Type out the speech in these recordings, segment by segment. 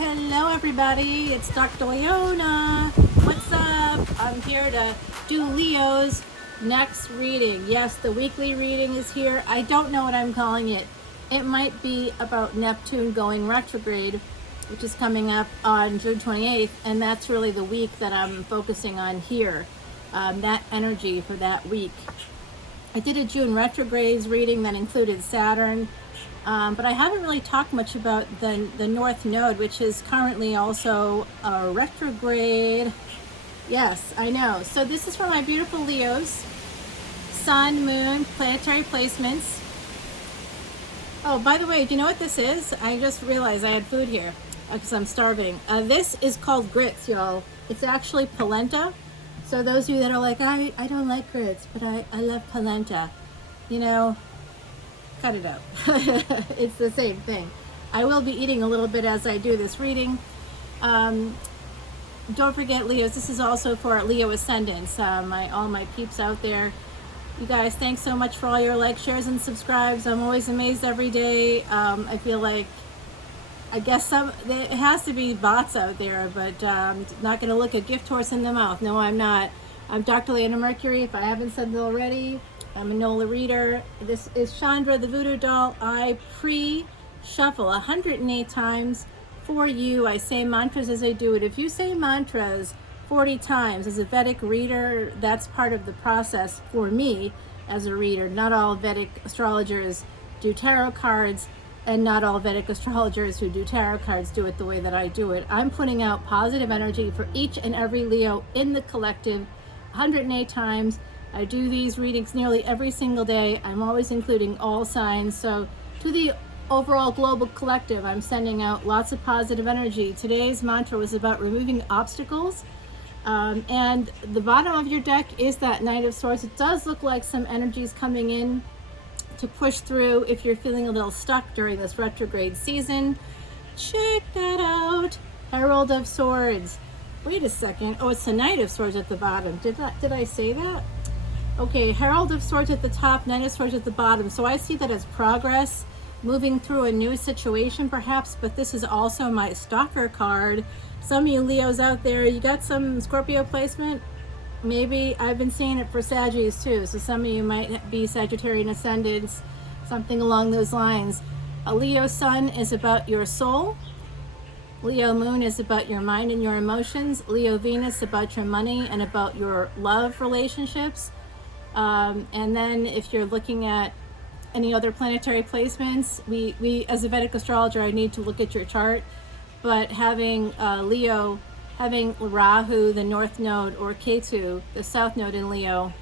Hello everybody, it's Dr. Leona. What's up? I'm here to do Leo's next reading. Yes, the weekly reading is here. I don't know what I'm calling it. It might be about Neptune going retrograde, which is coming up on June 28th, and that's really the week that I'm focusing on here, that energy for that week. I did a June retrogrades reading that included Saturn, but I haven't really talked much about the North Node, which is currently also a retrograde. Yes, I know. So this is for my beautiful Leos. Sun, Moon, planetary placements. Oh, by the way, do you know what this is? I just realized I had food here because I'm starving. This is called grits, y'all. It's actually polenta. So those of you that are like, I don't like grits, but I love polenta, you know, cut it out. It's the same thing. I will be eating a little bit as I do this reading. Don't forget, Leos, this is also for Leo ascendants, all my peeps out there. You guys, thanks so much for all your likes, shares, and subscribes. I'm always amazed every day. I feel like, I guess it has to be bots out there, but not going to look a gift horse in the mouth. No, I'm not. I'm Dr. Leona Mercury, if I haven't said it already. I'm a NOLA reader. This is Chandra, the voodoo doll. I pre-shuffle 108 times for you. I say mantras as I do it. If you say mantras 40 times as a Vedic reader, that's part of the process for me as a reader. Not all Vedic astrologers do tarot cards, and not all Vedic astrologers who do tarot cards do it the way that I do it. I'm putting out positive energy for each and every Leo in the collective 108 times. I do these readings nearly every single day. I'm always including all signs. So to the overall global collective, I'm sending out lots of positive energy. Today's mantra was about removing obstacles. And the bottom of your deck is that Knight of Swords. It does look like some energies coming in to push through if you're feeling a little stuck during this retrograde season. Check that out. Herald of Swords. Wait a second. Oh, it's the Knight of Swords at the bottom. Did I say that? Okay, Herald of Swords at the top, Knight of Swords at the bottom. So I see that as progress, moving through a new situation perhaps, but this is also my stalker card. Some of you Leos out there, you got some Scorpio placement? Maybe. I've been seeing it for Saggies too, so some of you might be Sagittarian ascendants, something along those lines. A Leo Sun is about your soul. Leo Moon is about your mind and your emotions. Leo Venus about your money and about your love relationships. And then if you're looking at any other planetary placements, we as a Vedic astrologer, I need to look at your chart, but having Leo, having Rahu, the North Node, or Ketu, the South Node in Leo,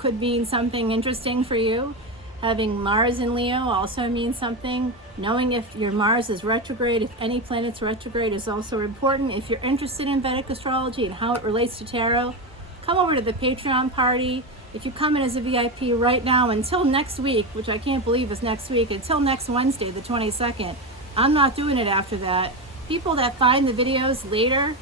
could mean something interesting for you. Having Mars in Leo also means something. Knowing if your Mars is retrograde, if any planet's retrograde, is also important. If you're interested in Vedic astrology and how it relates to tarot, come over to the Patreon party. If you come in as a VIP right now until next week, which I can't believe is next week, until next Wednesday, the 22nd, I'm not doing it after that. People that find the videos later,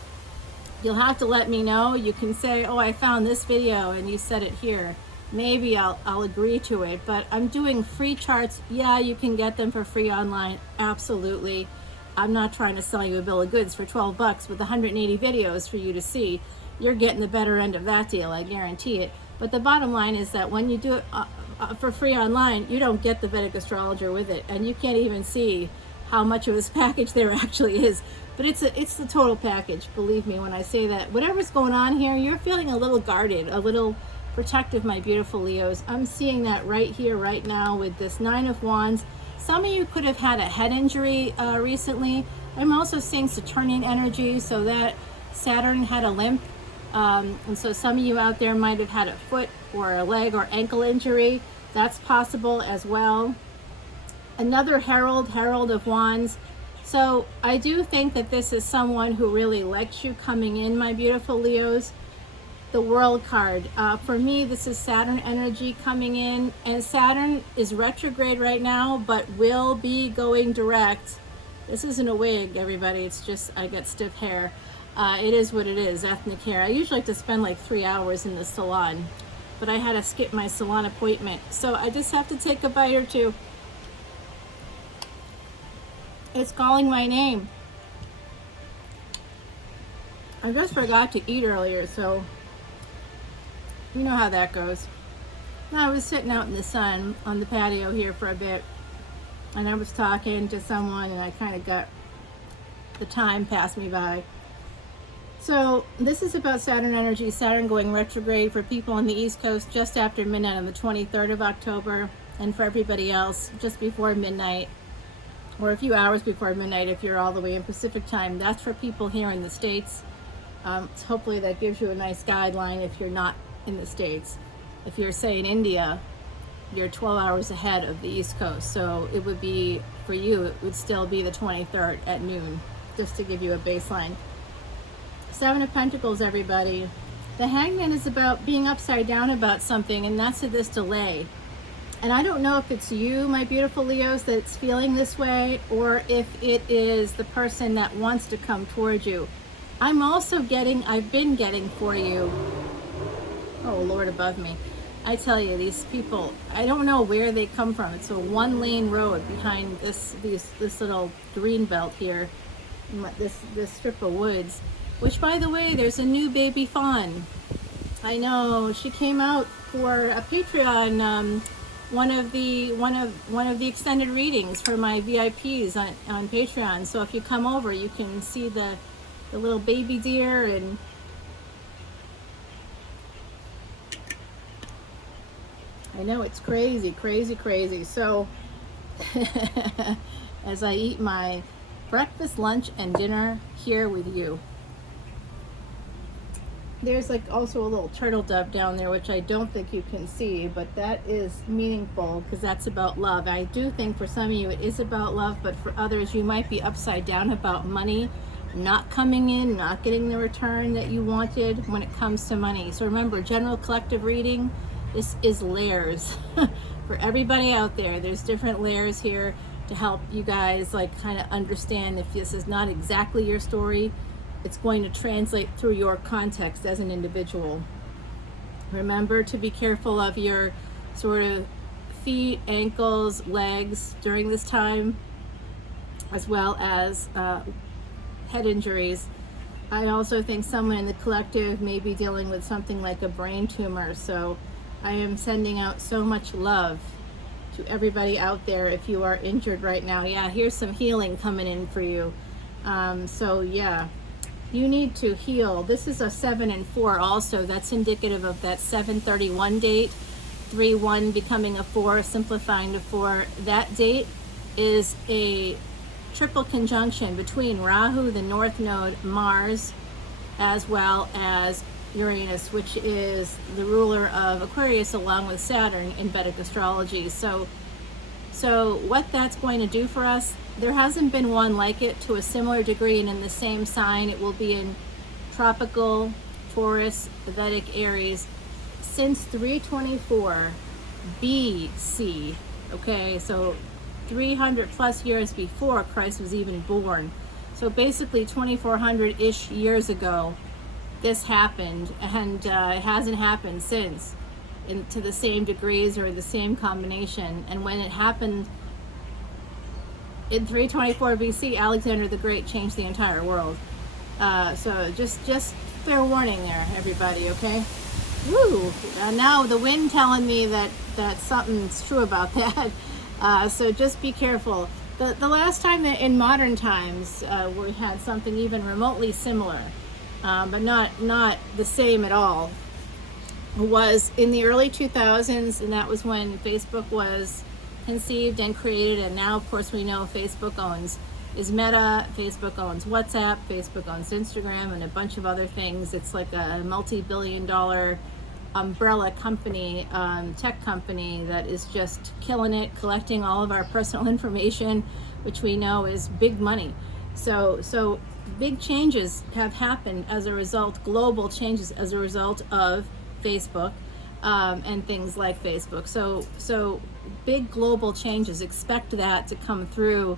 you'll have to let me know. You can say, oh, I found this video and you said it here. Maybe I'll agree to it, but I'm doing free charts. Yeah, you can get them for free online. Absolutely. I'm not trying to sell you a bill of goods for 12 bucks with 180 videos for you to see. You're getting the better end of that deal, I guarantee it. But the bottom line is that when you do it for free online, you don't get the Vedic astrologer with it, and you can't even see how much of this package there actually is. But it's the total package, believe me when I say that. Whatever's going on here, you're feeling a little guarded, a little protective, my beautiful Leos. I'm seeing that right here, right now with this Nine of Wands. Some of you could have had a head injury recently. I'm also seeing Saturnian energy, so that Saturn had a limp. And so some of you out there might have had a foot or a leg or ankle injury. That's possible as well. Another Herald of Wands. So I do think that this is someone who really likes you coming in, my beautiful Leos. The World card. For me, this is Saturn energy coming in, and Saturn is retrograde right now, but will be going direct. This isn't a wig, everybody. It's just I get stiff hair. It is what it is, ethnic hair. I usually like to spend like 3 hours in the salon, but I had to skip my salon appointment. So I just have to take a bite or two. It's calling my name. I just forgot to eat earlier, so you know how that goes. I was sitting out in the sun on the patio here for a bit, and I was talking to someone, and I kind of got the time passed me by. So this is about Saturn energy, Saturn going retrograde for people on the East Coast just after midnight on the 23rd of October, and for everybody else just before midnight, or a few hours before midnight if you're all the way in Pacific time. That's for people here in the States. So hopefully that gives you a nice guideline if you're not in the States. If you're, say, in India, you're 12 hours ahead of the East Coast. So it would be, for you, it would still be the 23rd at noon, just to give you a baseline. Seven of Pentacles, everybody. The Hangman is about being upside down about something, and that's this delay. And I don't know if it's you, my beautiful Leos, that's feeling this way, or if it is the person that wants to come toward you. I'm also getting, I've been getting for you, oh Lord above me, I tell you, these people, I don't know where they come from. It's a one-lane road behind this little green belt here, this strip of woods. Which, by the way, there's a new baby fawn. I know, she came out for a Patreon, one of the extended readings for my VIPs on Patreon. So if you come over, you can see the little baby deer, and I know it's crazy, crazy, crazy. So as I eat my breakfast, lunch, and dinner here with you. There's like also a little turtle dove down there, which I don't think you can see, but that is meaningful because that's about love. I do think for some of you it is about love, but for others you might be upside down about money not coming in, not getting the return that you wanted when it comes to money. So remember, general collective reading, this is layers. For everybody out there, there's different layers here to help you guys like kind of understand if this is not exactly your story. It's going to translate through your context as an individual. Remember to be careful of your sort of feet, ankles, legs during this time, as well as head injuries. I also think someone in the collective may be dealing with something like a brain tumor. So I am sending out so much love to everybody out there if you are injured right now. Yeah, here's some healing coming in for you. So yeah. You need to heal. This is a 7 and 4 also. That's indicative of that 7/31 date. 3/1 becoming a 4, simplifying to 4. That date is a triple conjunction between Rahu, the North Node, Mars, as well as Uranus, which is the ruler of Aquarius, along with Saturn in Vedic astrology. So what that's going to do for us, there hasn't been one like it to a similar degree and in the same sign. It will be in tropical Taurus, Vedic Aries, since 324 BC. Okay, so 300 plus years before Christ was even born. So basically 2400-ish years ago, this happened, and it hasn't happened since to the same degrees or the same combination. And when it happened in 324 BC, Alexander the Great changed the entire world. So just fair warning there, everybody, okay? Woo! Now the wind telling me that something's true about that. So just be careful. The last time that in modern times we had something even remotely similar, but not the same at all, was in the early 2000s, and that was when Facebook was conceived and created. And now of course we know Facebook is Meta, Facebook owns WhatsApp, Facebook owns Instagram, and a bunch of other things. It's like a multi-billion-dollar umbrella company, tech company that is just killing it, collecting all of our personal information, which we know is big money. So big changes have happened as a result, global changes as a result of Facebook and things like Facebook. So big global changes. Expect that to come through,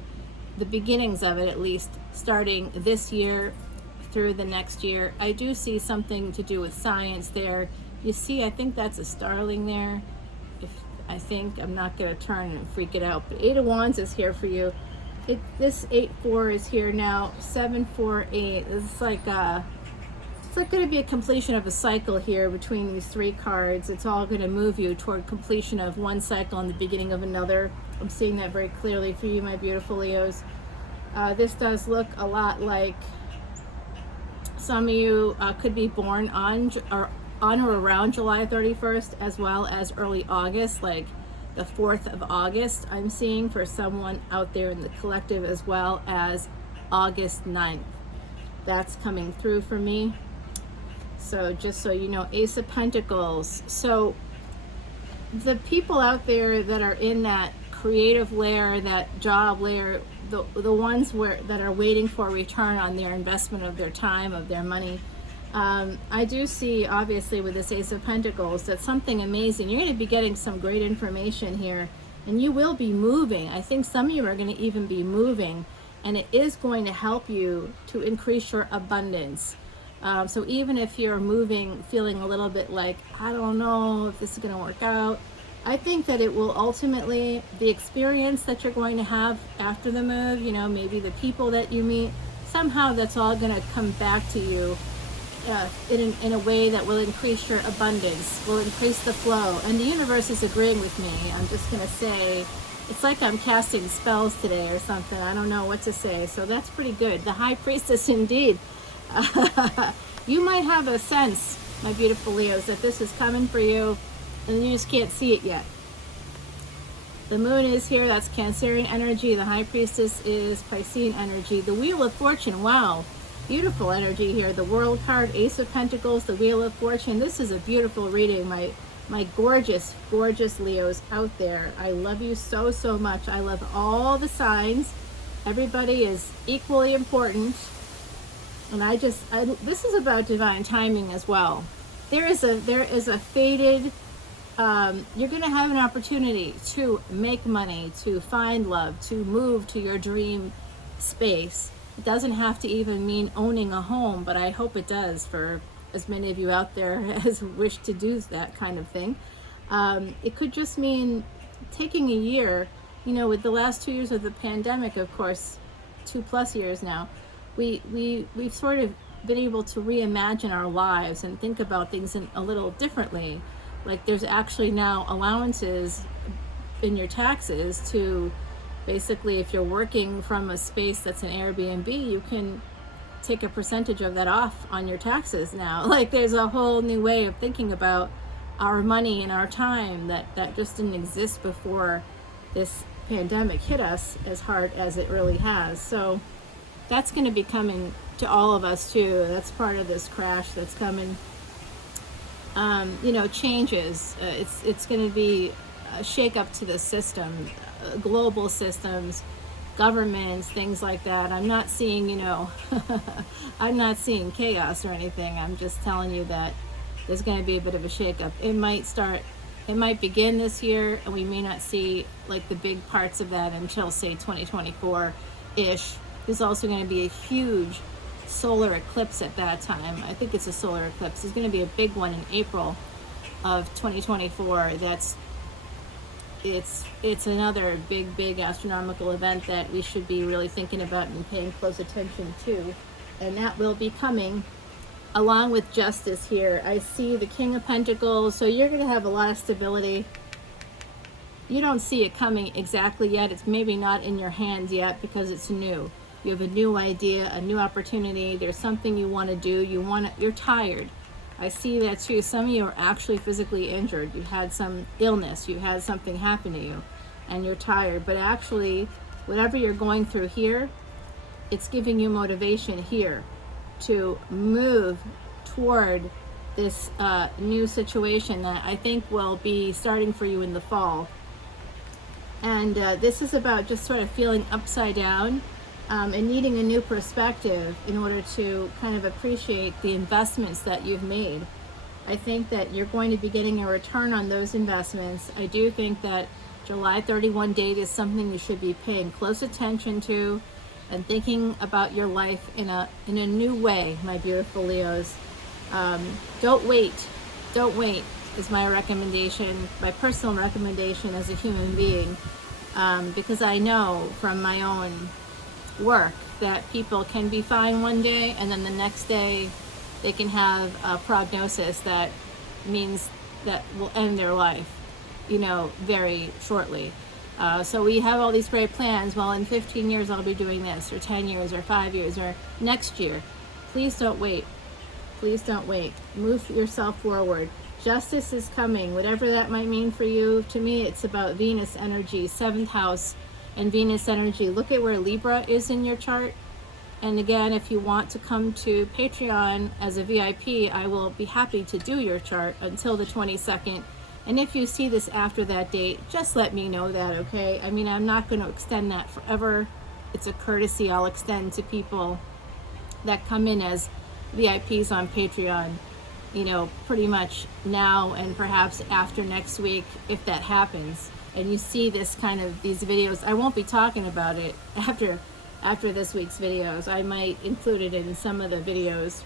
the beginnings of it at least, starting this year through the next year. I do see something to do with science there. You see, I think that's a starling there. I'm not going to turn and freak it out, but 8 of Wands is here for you. This 8-4 is here now. 7-4-8. It's like It's going to be a completion of a cycle here between these three cards. It's all going to move you toward completion of one cycle and the beginning of another. I'm seeing that very clearly for you, my beautiful Leos. This does look a lot like some of you could be born on or around July 31st, as well as early August, like the 4th of August. I'm seeing for someone out there in the collective, as well as August 9th. That's coming through for me. So just so you know, Ace of Pentacles. So the people out there that are in that creative layer, that job layer, the ones that are waiting for a return on their investment of their time, of their money, I do see, obviously, with this Ace of Pentacles, that something amazing. You're going to be getting some great information here, and you will be moving. I think some of you are going to even be moving, and it is going to help you to increase your abundance. So even if you're moving, feeling a little bit like, I don't know if this is going to work out, I think that it will ultimately, the experience that you're going to have after the move, you know, maybe the people that you meet, somehow that's all going to come back to you in a way that will increase your abundance, will increase the flow. And the universe is agreeing with me. I'm just going to say, it's like I'm casting spells today or something. I don't know what to say. So that's pretty good. The High Priestess indeed. You might have a sense, my beautiful Leos, that this is coming for you, and you just can't see it yet. The moon is here. That's Cancerian energy. The High Priestess is Piscean energy. The Wheel of Fortune. Wow. Beautiful energy here. The World card, Ace of Pentacles, the Wheel of Fortune. This is a beautiful reading, my gorgeous, gorgeous Leos out there. I love you so, so much. I love all the signs. Everybody is equally important. And this is about divine timing as well. There is a faded, you're going to have an opportunity to make money, to find love, to move to your dream space. It doesn't have to even mean owning a home, but I hope it does for as many of you out there as wish to do that kind of thing. It could just mean taking a year, you know, with the last 2 years of the pandemic, of course, 2+ years now, we've sort of been able to reimagine our lives and think about things a little differently. Like there's actually now allowances in your taxes to basically, if you're working from a space that's an Airbnb, you can take a percentage of that off on your taxes now. Like there's a whole new way of thinking about our money and our time that just didn't exist before this pandemic hit us as hard as it really has. So that's going to be coming to all of us too. That's part of this crash that's coming. You know, changes. It's going to be a shake up to the system, global systems, governments, things like that. I'm not seeing, you know, I'm not seeing chaos or anything. I'm just telling you that there's going to be a bit of a shakeup. It might begin this year, and we may not see like the big parts of that until say 2024-ish. There's also going to be a huge solar eclipse at that time. I think it's a solar eclipse. There's going to be a big one in April of 2024. It's another big astronomical event that we should be really thinking about and paying close attention to, and that will be coming along with justice here. I see the King of Pentacles, so you're going to have a lot of stability. You don't see it coming exactly yet. It's maybe not in your hands yet because it's new. You have a new idea, a new opportunity. There's something you want to do. You're tired. I see that too. Some of you are actually physically injured. You had some illness. You had something happen to you and you're tired. But actually, whatever you're going through here, it's giving you motivation here to move toward this new situation that I think will be starting for you in the fall. And this is about just sort of feeling upside down and needing a new perspective in order to kind of appreciate the investments that you've made. I think that you're going to be getting a return on those investments. I do think that July 31 date is something you should be paying close attention to and thinking about your life in a new way, my beautiful Leos. Don't wait is my recommendation, my personal recommendation as a human being, because I know from my own work that people can be fine one day and then the next day they can have a prognosis that means that will end their life, you know, very shortly. So we have all these great plans. Well, in 15 years I'll be doing this, or 10 years, or 5 years, or next year. Please don't wait. Please don't wait. Move yourself forward. Justice is coming, whatever that might mean for you. To me, it's about Venus energy, 7th house, and Venus energy. Look at where Libra is in your chart. And again, if you want to come to Patreon as a VIP, I will be happy to do your chart until the 22nd. And if you see this after that date, just let me know that, okay? I mean, I'm not going to extend that forever. It's a courtesy I'll extend to people that come in as VIPs on Patreon, you know, pretty much now and perhaps after next week, if that happens. And you see this kind of, these videos, I won't be talking about it after this week's videos. I might include it in some of the videos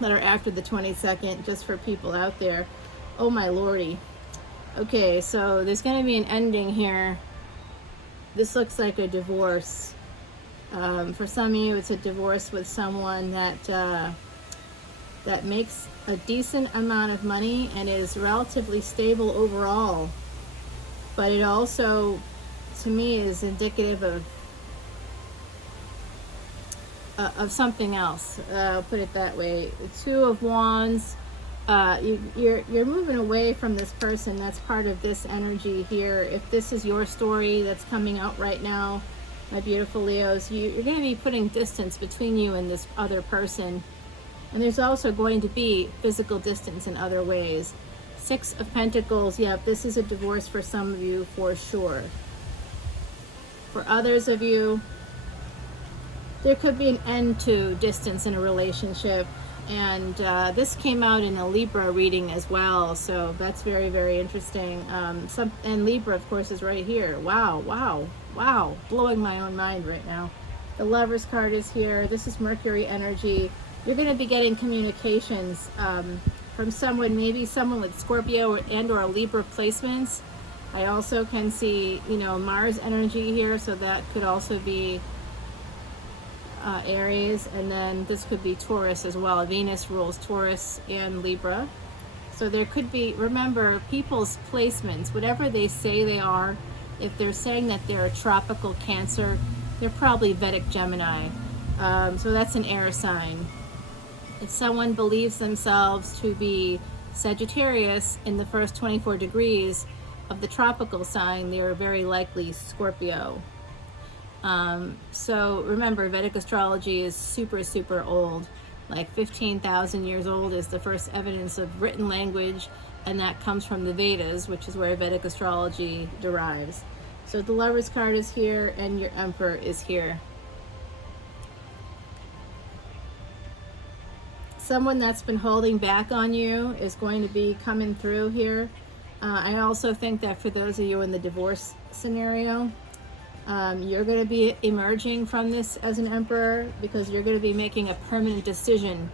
that are after the 22nd, just for people out there. Oh my lordy. Okay, so there's going to be an ending here. This looks like a divorce. For some of you, it's a divorce with someone that that makes a decent amount of money and is relatively stable overall. But it also, to me, is indicative of something else. I'll put it that way. The Two of Wands. You're moving away from this person. That's part of this energy here. If this is your story that's coming out right now, my beautiful Leos, you're going to be putting distance between you and this other person. And there's also going to be physical distance in other ways. 6 of Pentacles, yeah, this is a divorce for some of you for sure. For others of you, there could be an end to distance in a relationship. And this came out in a Libra reading as well, so that's very, very interesting. And Libra, of course, is right here. Wow, wow, wow. Blowing my own mind right now. The Lover's card is here. This is Mercury energy. You're going to be getting communications from someone, maybe someone with Scorpio and or Libra placements. I also can see, you know, Mars energy here, so that could also be Aries, and then this could be Taurus as well. Venus rules Taurus and Libra. So there could be, remember, people's placements, whatever they say they are, if they're saying that they're a tropical Cancer, they're probably Vedic Gemini. So that's an air sign. If someone believes themselves to be Sagittarius in the first 24 degrees of the tropical sign, they're very likely Scorpio. So remember, Vedic astrology is super, super old. Like 15,000 years old is the first evidence of written language, and that comes from the Vedas, which is where Vedic astrology derives. So the Lover's card is here, and your Emperor is here. Someone that's been holding back on you is going to be coming through here. I also think that for those of you in the divorce scenario, you're going to be emerging from this as an Emperor, because you're going to be making a permanent decision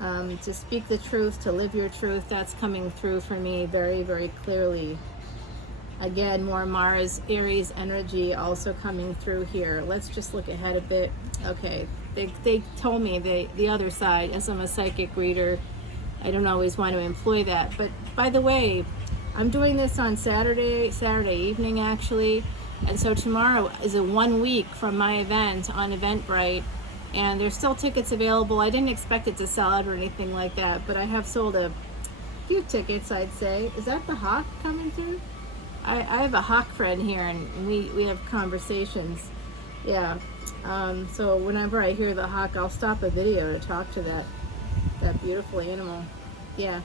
to speak the truth, to live your truth. That's coming through for me very, very clearly. Again, more Mars, Aries energy also coming through here. Let's just look ahead a bit. Okay, they told me the other side, as I'm a psychic reader, I don't always want to employ that. But by the way, I'm doing this on Saturday evening actually. And so tomorrow is a 1 week from my event on Eventbrite, and there's still tickets available. I didn't expect it to sell out or anything like that, but I have sold a few tickets, I'd say. Is that the hawk coming through? I have a hawk friend here, and we have conversations. Yeah. So whenever I hear the hawk, I'll stop a video to talk to that beautiful animal. Yeah.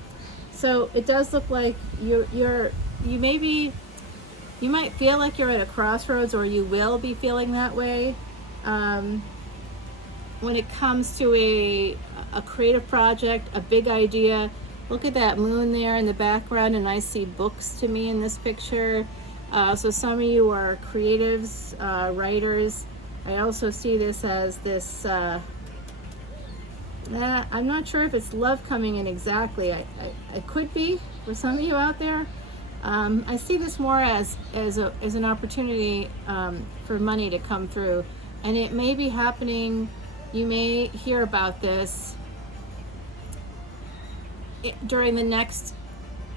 So it does look like you might feel like you're at a crossroads, or you will be feeling that way when it comes to a creative project, a big idea. Look at that moon there in the background, and I see books to me in this picture. So some of you are creatives, writers. I also see this as this, I'm not sure if it's love coming in exactly. It could be for some of you out there. I see this more as an opportunity for money to come through, and it may be happening. You may hear about this during the next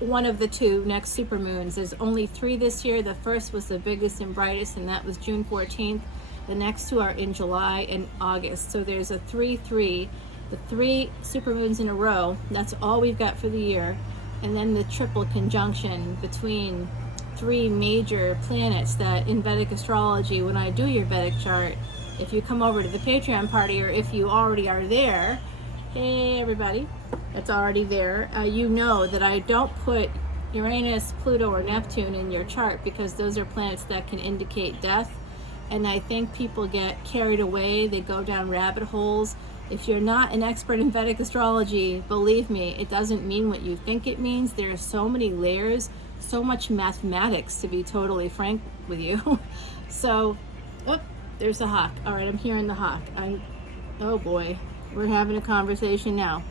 one of the two next supermoons. There's only 3 this year. The first was the biggest and brightest, and that was June 14th. The next 2 are in July and August. So there's a 3-3, the 3 supermoons in a row. That's all we've got for the year. And then the triple conjunction between 3 major planets that in Vedic astrology, when I do your Vedic chart, if you come over to the Patreon party, or if you already are there, hey everybody, that's already there, you know that I don't put Uranus, Pluto, or Neptune in your chart because those are planets that can indicate death. And I think people get carried away, they go down rabbit holes. If you're not an expert in Vedic astrology, believe me, it doesn't mean what you think it means. There are so many layers, so much mathematics, to be totally frank with you. So, oh, there's the hawk. All right, I'm hearing the hawk. Oh boy, we're having a conversation now.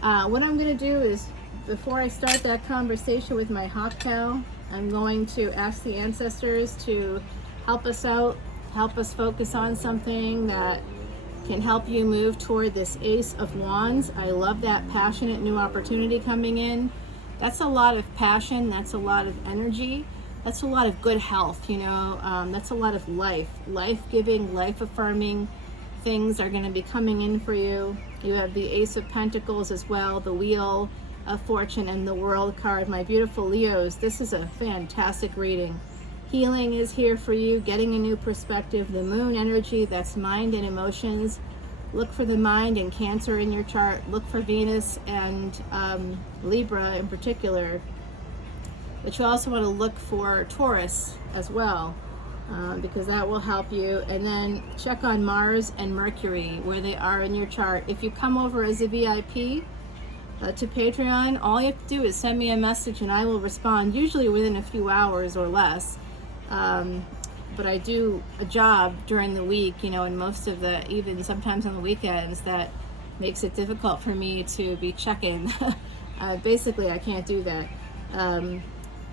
What I'm going to do is, before I start that conversation with my hawk pal, I'm going to ask the ancestors to help us out, help us focus on something that can help you move toward this Ace of Wands. I love that passionate new opportunity coming in. That's a lot of passion, that's a lot of energy, that's a lot of good health, you know, that's a lot of life-giving, life-affirming things are going to be coming in for you. You have the Ace of Pentacles as well, the Wheel of Fortune, and the World card. My beautiful Leos, this is a fantastic reading. Healing is here for you, getting a new perspective. The moon energy, that's mind and emotions. Look for the mind and Cancer in your chart. Look for Venus and Libra in particular. But you also want to look for Taurus as well, because that will help you. And then check on Mars and Mercury, where they are in your chart. If you come over as a VIP to Patreon, all you have to do is send me a message and I will respond, usually within a few hours or less. But I do a job during the week, you know, and most of the, even sometimes on the weekends, that makes it difficult for me to be checking. Basically, I can't do that,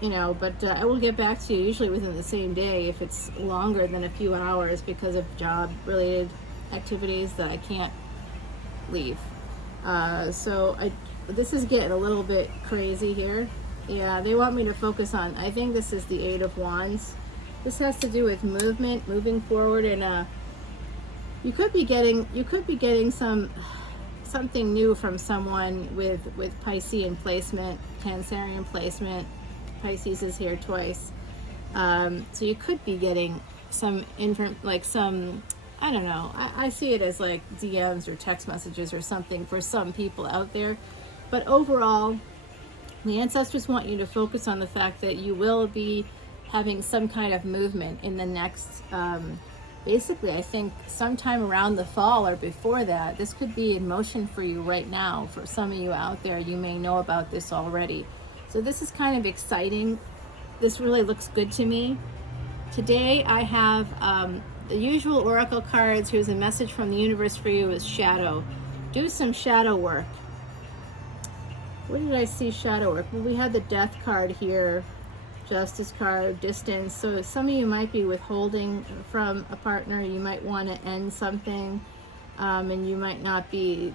you know, but I will get back to you usually within the same day if it's longer than a few hours because of job-related activities that I can't leave. This is getting a little bit crazy here. Yeah, they want me to focus on, I think this is the 8 of Wands. This has to do with movement, moving forward, and you could be getting something new from someone with Piscean placement, Cancerian placement. Pisces is here twice, so you could be getting some I don't know. I see it as like DMs or text messages or something for some people out there, but overall, the ancestors want you to focus on the fact that you will be having some kind of movement in the next, basically, I think sometime around the fall or before that. This could be in motion for you right now. For some of you out there, you may know about this already. So this is kind of exciting. This really looks good to me. Today I have the usual oracle cards. Here's a message from the universe for you is shadow. Do some shadow work. Where did I see shadow work? Well, we had the death card here. Justice card, distance. So some of you might be withholding from a partner. You might want to end something, and you might be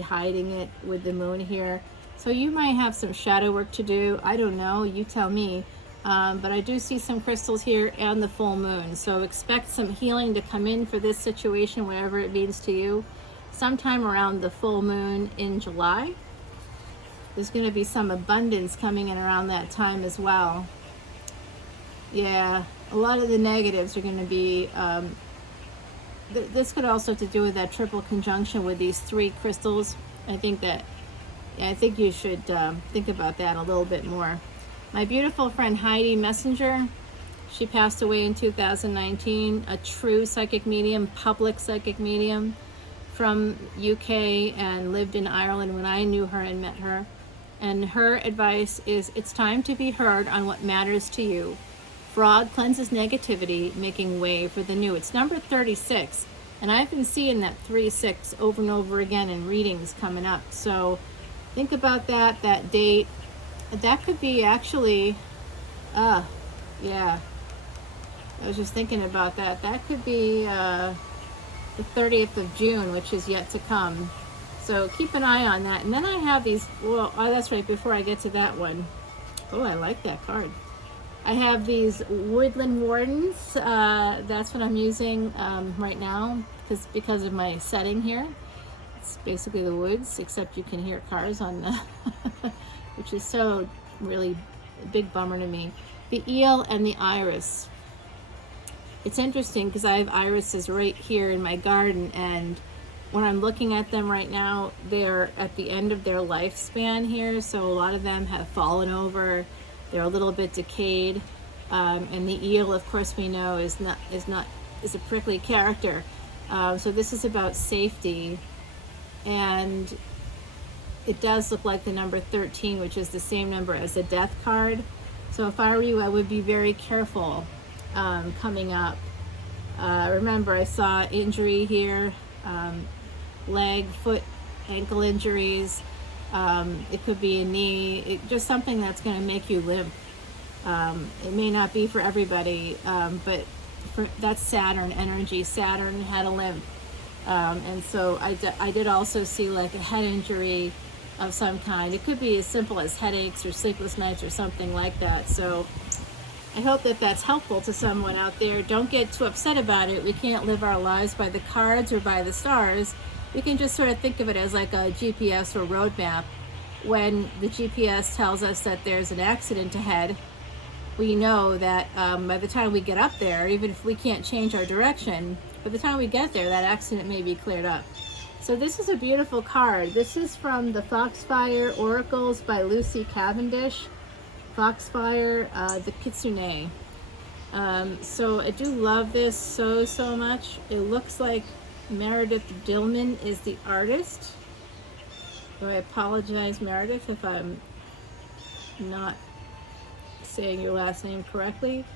hiding it with the moon here. So you might have some shadow work to do. I don't know, you tell me. But I do see some crystals here and the full moon. So expect some healing to come in for this situation, whatever it means to you. Sometime around the full moon in July. There's going to be some abundance coming in around that time as well. Yeah, a lot of the negatives are going to be, this could also have to do with that triple conjunction with these 3 crystals. I think you should think about that a little bit more. My beautiful friend Heidi Messenger, she passed away in 2019, a true psychic medium, public psychic medium from UK, and lived in Ireland when I knew her and met her. And her advice is, it's time to be heard on what matters to you. Fraud cleanses negativity, making way for the new. It's number 36. And I've been seeing that 3-6 over and over again in readings coming up. So think about that date. That could be actually, yeah. I was just thinking about that. That could be the 30th of June, which is yet to come. So keep an eye on that. And then I have these, well, oh, that's right, before I get to that one. Oh, I like that card. I have these Woodland Wardens. That's what I'm using right now because of my setting here. It's basically the woods, except you can hear cars on the, which is so really a big bummer to me. The eel and the iris. It's interesting because I have irises right here in my garden, and when I'm looking at them right now, they're at the end of their lifespan here, so a lot of them have fallen over. They're a little bit decayed, and the eel, of course, we know is a prickly character. So this is about safety, and it does look like the number 13, which is the same number as the death card. So if I were you, I would be very careful coming up. Remember, I saw injury here, leg, foot, ankle injuries. It could be a knee, just something that's going to make you limp. It may not be for everybody, but that's Saturn energy. Saturn had a limp. And so I did also see like a head injury of some kind. It could be as simple as headaches or sleepless nights or something like that. So I hope that that's helpful to someone out there. Don't get too upset about it. We can't live our lives by the cards or by the stars. We can just sort of think of it as like a GPS or roadmap. When the GPS tells us that there's an accident ahead, we know that by the time we get up there, even if we can't change our direction, by the time we get there, that accident may be cleared up. So this is a beautiful card. This is from the Foxfire Oracles by Lucy Cavendish. Foxfire, the Kitsune. So I do love this so much. It looks like Meredith Dillman is the artist. So I apologize, Meredith, if I'm not saying your last name correctly.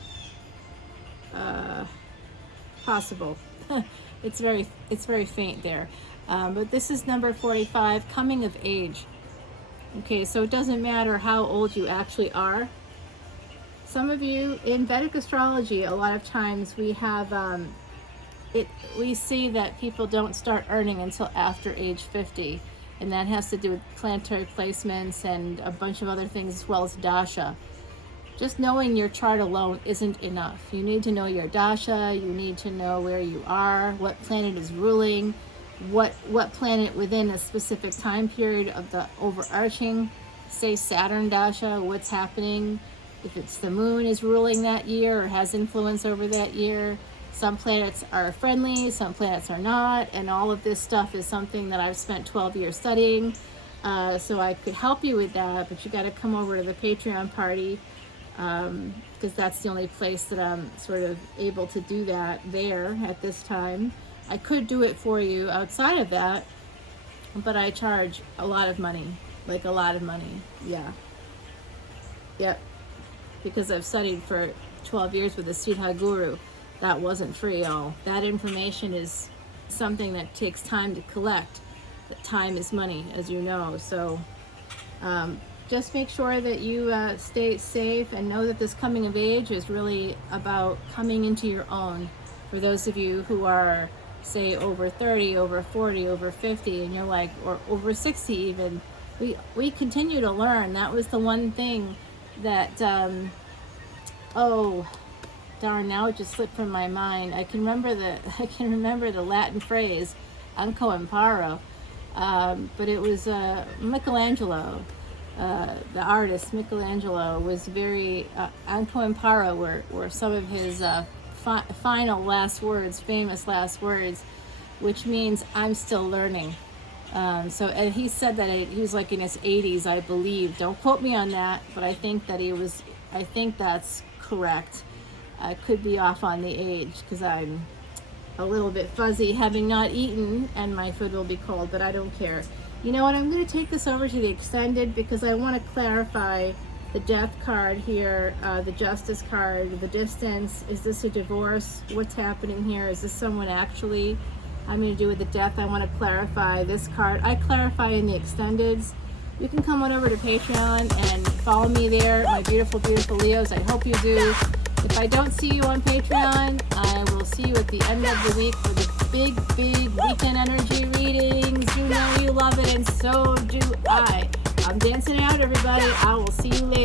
Possible. It's very faint there. But this is number 45, Coming of Age. Okay, so it doesn't matter how old you actually are. Some of you in Vedic astrology, a lot of times we have we see that people don't start earning until after age 50, and that has to do with planetary placements and a bunch of other things, as well as dasha. Just knowing your chart alone isn't enough. You need to know your dasha, you need to know where you are, what planet is ruling, what planet within a specific time period of the overarching, say Saturn dasha, what's happening, if it's the moon is ruling that year or has influence over that year. Some planets are friendly, some planets are not, and all of this stuff is something that I've spent 12 years studying. So I could help you with that, but you got to come over to the Patreon party, because that's the only place that I'm sort of able to do that there at this time. I could do it for you outside of that, but I charge a lot of money, like a lot of money. Yeah. Yep. Because I've studied for 12 years with a Siddha guru. That wasn't free, y'all. That information is something that takes time to collect. That time is money, as you know. So just make sure that you stay safe and know that this coming of age is really about coming into your own. For those of you who are, say, over 30, over 40, over 50, and you're like, or over 60 even, we continue to learn. That was the one thing that, oh, darn, now it just slipped from my mind. I can remember the Latin phrase, anco imparo, but it was Michelangelo, the artist Michelangelo was very anco imparo were some of his final last words, famous last words, which means I'm still learning. And he said that he was like in his 80s, I believe. Don't quote me on that, but I think that's correct. I could be off on the age because I'm a little bit fuzzy, having not eaten, and my food will be cold, but I don't care. You know what, I'm going to take this over to the extended because I want to clarify the death card here, the justice card, the distance. Is this a divorce? What's happening here? Is this someone actually having to do with the death? I want to clarify this card. I clarify in the extendeds. You can come on over to Patreon and follow me there, my beautiful, beautiful Leos. I hope you do. If I don't see you on Patreon, I will see you at the end of the week for the big weekend energy readings. You know you love it, and so do I. I'm dancing out, everybody. I will see you later.